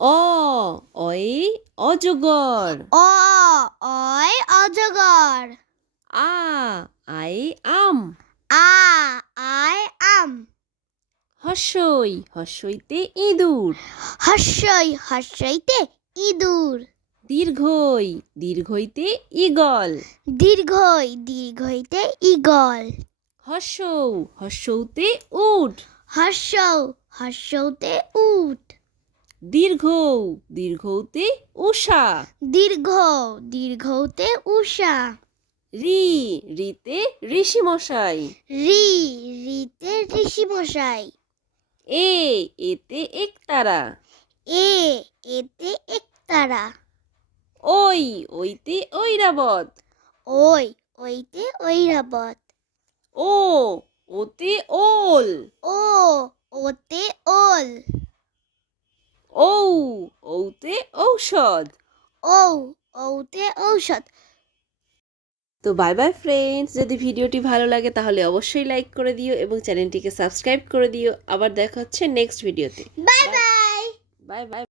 অ অয়ে অজগর। অ অয় অজগর। আ আই আম। আ আয় আম। হর্ষই হর্ষইতে ইঁদুর। হর্ষই হর্ষইতে ইঁদুর। দীর্ঘই দীর্ঘইতে ঈগল। দীর্ঘই দীর্ঘইতে ঈগল। হর্ষৌ হর্ষৌতে উট। হর্ষ হর্ষতে উট। দীর্ঘ দীর্ঘৌতে উষা। দীর্ঘ দীর্ঘতে উষা। রি রিতে ঋষি মশাই রি রিতে ঋষি মশাই এ এতে একতারা। এ এতে একতারা। ওই ওইতে ঐরাবত। ওই ওইতে ঐরাবত। ও ওতে ওল। ও ওতে ওল। ঔ ঔতে ঔষধ। ও ওতে ঔষধ। তো বাই বাই ফ্রেন্ডস যদি ভিডিওটি ভালো লাগে তাহলে অবশ্যই লাইক করে দিও এবং চ্যানেলটিকে সাবস্ক্রাইব করে দিও। আবার দেখা হচ্ছে নেক্সট ভিডিওতে বাই বাই বাই বাই